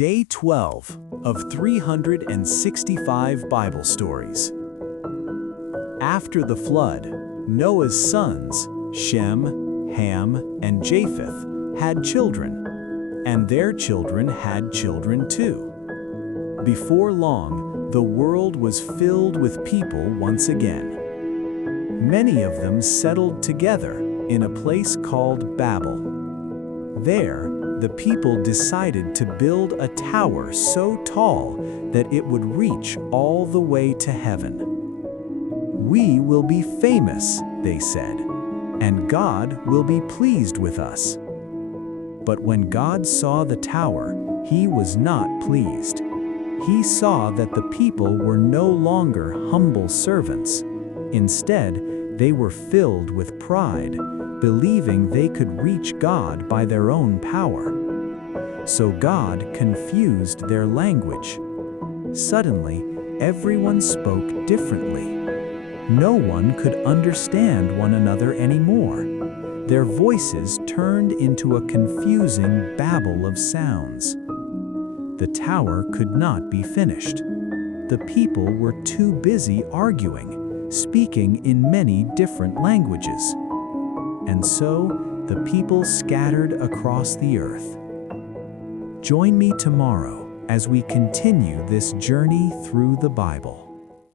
Day 12 of 365 Bible stories. After the flood, Noah's sons, Shem, Ham, and Japheth, had children, and their children had children too. Before long, the world was filled with people once again. Many of them settled together in a place called Babel. There, the people decided to build a tower so tall that it would reach all the way to heaven. "We will be famous," they said, "and God will be pleased with us." But when God saw the tower, he was not pleased. He saw that the people were no longer humble servants. Instead, they were filled with pride, believing they could reach God by their own power. So God confused their language. Suddenly, everyone spoke differently. No one could understand one another anymore. Their voices turned into a confusing babel of sounds. The tower could not be finished. The people were too busy arguing, speaking in many different languages. And so, the people scattered across the earth. Join me tomorrow as we continue this journey through the Bible.